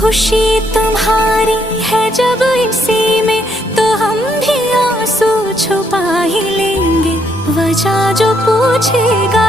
खुशी तुम्हारी है जब इसी में, तो हम भी आंसू छुपा ही लेंगे। वजह जो पूछेगा